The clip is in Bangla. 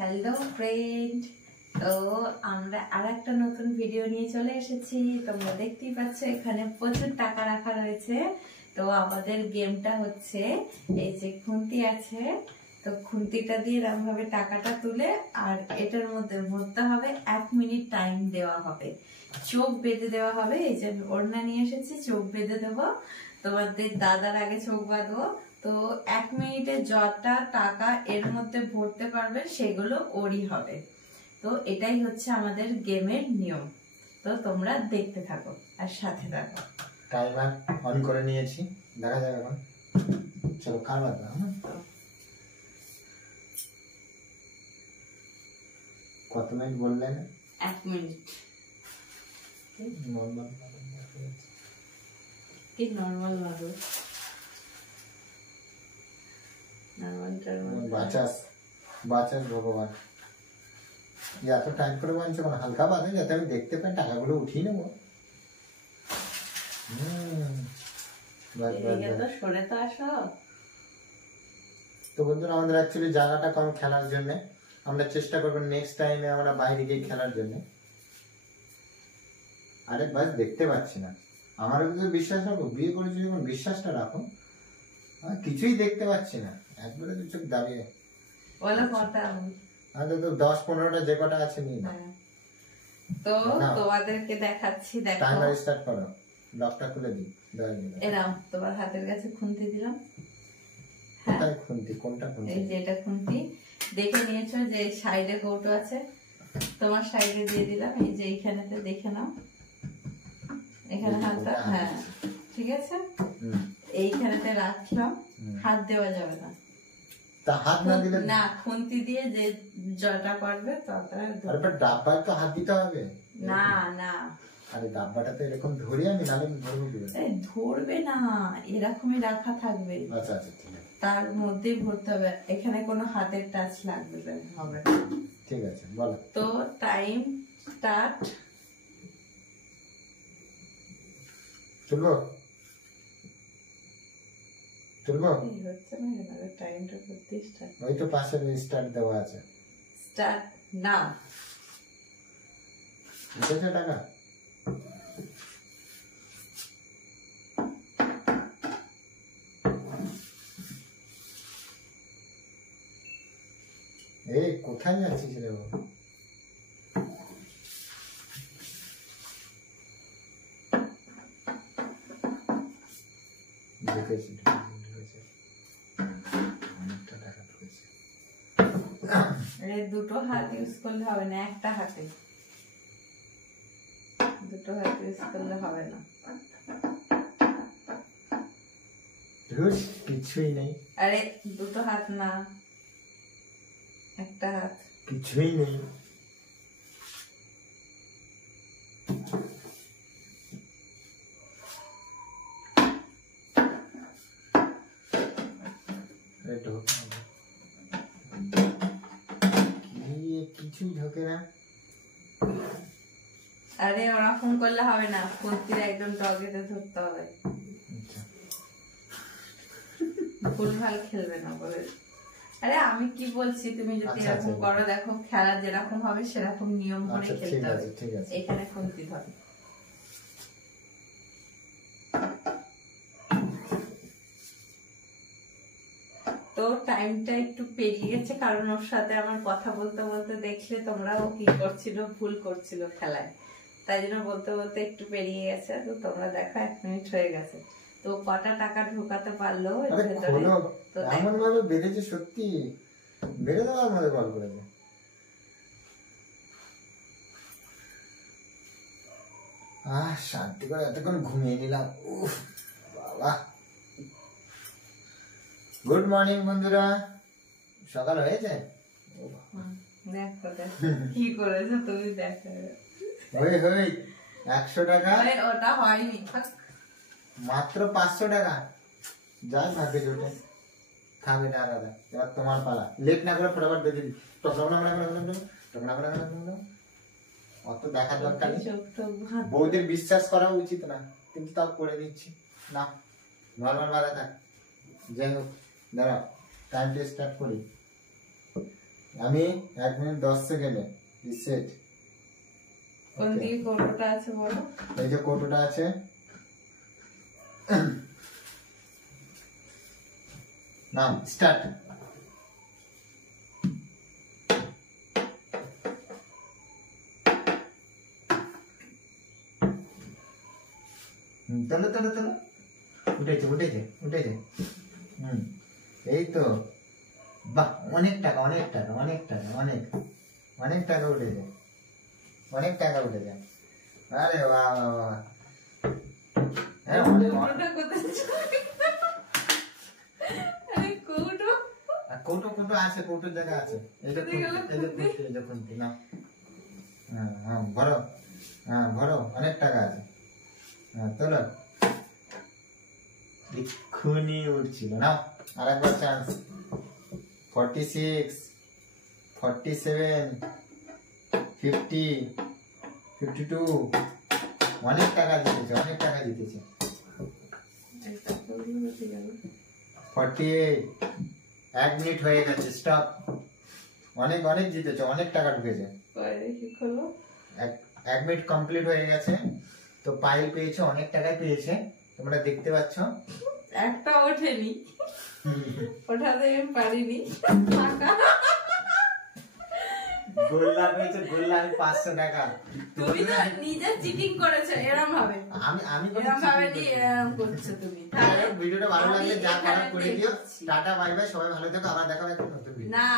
হ্যালো ফ্রেন্ড, তো আমরা আর একটা নতুন ভিডিও নিয়ে চলে এসেছি। তোমরা দেখতেই পাচ্ছ এখানে প্রচুর টাকা রাখা রয়েছে। তো আমাদের গেমটা হচ্ছে এই যে খুন্তি আছে, তো খুন্তিটা দিয়ে এরকম ভাবে টাকাটা তুলে আর এটার মধ্যে ভরতে হবে। 1 মিনিট টাইম দেওয়া হবে, চোখ বেঁধে দেওয়া হবে। এই যে ওড়না নিয়ে এসেছি, চোখ বেঁধে দেবো। তোমাদের দাদার আগে চোখ বাঁধবো। তো 1 মিনিটে যতটা টাকা এর মধ্যে ভরতে পারবে সেগুলো ওরই হবে। তো এটাই হচ্ছে আমাদের গেমের নিয়ম। তো তোমরা দেখতে থাকো আর সাথে থাকো। টাইমার অন করে নিয়েছি, দেখা যাক এখন। চলো কার বাদ দাও। কত মিনিট বললেন? 1 মিনিট। নরমাল কি নরমাল ভাবে? বাঁচাস বাঁচাস ভগবান। এত টাইম করে বাঁধছে কোনো হালকা বাঁধে যাতে আমি দেখতে পাই, টাকাগুলো উঠিয়ে নেবো। তো বন্ধুরা, আমাদের অ্যাকচুয়ালি জায়গাটা কম খেলার জন্য। আমরা চেষ্টা করবো নেক্সট টাইমে আমরা বাইরে গিয়ে খেলার জন্য। আরে বাস দেখতে পাচ্ছি না, আমার উপরে বিশ্বাস রাখো। বিয়ে করেছি যখন বিশ্বাসটা রাখো। কিছুই দেখতে পাচ্ছি না, একবারে দু চোখ দাঁড়িয়ে। আরে তো 10-15টা যে কটা আছে নিয়ে না। তো তোমাদেরকে দেখাচ্ছি, দেখো। টাইমার স্টার্ট করো, লকটা খুলে দিই। এরাম তোমার হাতের কাছে খুন্তি দিলাম। হ্যাঁ, খুন্তি কোনটা? খুন্তি এই যে এটা খুন্তি। দেখে নিয়েছো যে সাইডে কৌটো আছে, তোমার সাইডে দিয়ে দিলাম। এই যে এইখানেতে দেখে নাও, এখানে হাতটা। হ্যাঁ ঠিক আছে, এইখানেতে রাখলাম। হাত দেওয়া যাবে না। তা হাত না দিলে না, খুন্তি দিয়ে যে জটা পড়বে ততটা। আরে বাট ডাব্বায় তো হাত দিতে হবে। না না, আরে ডাব্বাটা তো এরকম ধরি আমি, নালে ধরবো কি? ধরবে না, এরকমই রাখা থাকবে। আচ্ছা আচ্ছা ঠিক আছে, তার মধ্যেই ভরতে হবে। এখানে কোনো হাতের টাচ লাগবে হবে। ঠিক আছে বলো। তো টাইম স্টার্ট। তুলবো তুলবো? হচ্ছে না, টাইমটা করতে স্টার্ট। ওই তো পাশে স্টার্ট দেওয়া আছে। Start now. উঠেছে টাকা? এই কোথায় যাচ্ছিস রে বাবু? ঢুকেছি অনেকটা টাকা ঢুকেছে। দুটো হাত ইউজ করলে হবে না, একটা হাতে। দুটো হাত ইউজ করলে হবে না। কিছুই নেই। আরে দুটো হাত না, একটা হাত। কিছুই নেই। কিছুই ঢোকে না। আরে ওরকম করলে হবে না, খুন্তির একদম টগেতে ধরতে হবে। ভুলভাল খেলবে না বলে। আরে আমি কি বলছি, তুমি যদি এরকম করো, দেখো খেলা যেরকম হবে সেরকম নিয়ম করে খেলতে হবে। এখানে খুন্তি ধরে। তো টাইমটা একটু পেরিয়ে গেছে, কারণ ওর সাথে আমার কথা বলতে বলতে দেখলে তোমরা ও কি করছিল, ভুল করছিল খেলায়। তাই জন্য বলতে বলতে একটু পেরিয়ে গেছে। তো তোমরা দেখো 1 মিনিট হয়ে গেছে। তো কটা টাকা ঢোকাতে পারলো এমন ভাবে বেঁধেছে, সত্যি বেড়ে দেওয়ার মধ্যে কল করেছে। শান্তি করে এতক্ষণ ঘুমিয়ে নিলাম। উফ বাবা। গুড মর্নিং বন্ধুরা, সকাল হয়েছে। দেখো কি করেছো তুমি, দেখো। 100 টাকা। ওটা হয়নি, মাত্র 500 টাকা। যাই ভাগ্যে জোটে, থাকবে না আলাদা। এবার তোমার পালা। লেট না করে ফটাফট দেখে দিই। অত দেখার দরকার নেই, বউদের বিশ্বাস করা উচিত না, কিন্তু তাও করে দিচ্ছি না। নর্মাল বাধা থাক। যাই হোক, দাঁড়াও টাইমটা স্টার্ট করি। আমি 1 মিনিট 10 সেকেন্ডে রিসেট। কোন দিকে কৌটোটা আছে বলো? এই যে কৌটোটা আছে, নাম স্টার্ট। তোলো তোলো তোলো, উঠেছে উঠেছে উঠেছে। এই তো, বাহ, অনেক টাকা অনেক টাকা অনেক টাকা অনেক অনেক টাকা উঠেছে, অনেক টাকা উঠেছে। আরে বাহ বাহ বাহ, হ্যাঁ অনেক। কৌটো কৌটো আছে, কৌটোর জায়গা আছে। এই যে খুন্তি না, হ্যাঁ হ্যাঁ ভরো, হ্যাঁ ভরো, অনেক টাকা আছে। হ্যাঁ তোলো, এক্ষুনি উঠছিল না। আর একবার চান্স। 46, 47, 50, 52, অনেক টাকা জিতেছে, অনেক টাকা জিতেছে। 48, 1 মিনিট হয়ে গেছে, স্টপ। অনেক অনেক জিতেছে, অনেক টাকা ঢুকেছে। 1 মিনিট কমপ্লিট হয়ে গেছে। তো পাইল পেয়েছে, অনেক টাকায় পেয়েছে, তোমরা দেখতে পাচ্ছ। একটা ওঠেনি, ওঠাতে আমি পারিনি। গোল্লা পেয়েছে, গোল্লা। আমি 500 টাকা। তুমি তো নিজে চিটিং করেছো এরকম ভাবে। আমি এরকম ভাবে নি, এরকম করছো তুমি। ভিডিওটা ভালো লাগলে যা করার করে দিও। টাটা বাই বাই, সবাই ভালো থেকো, আবার দেখা হবে একটা নতুন ভিডিও। না।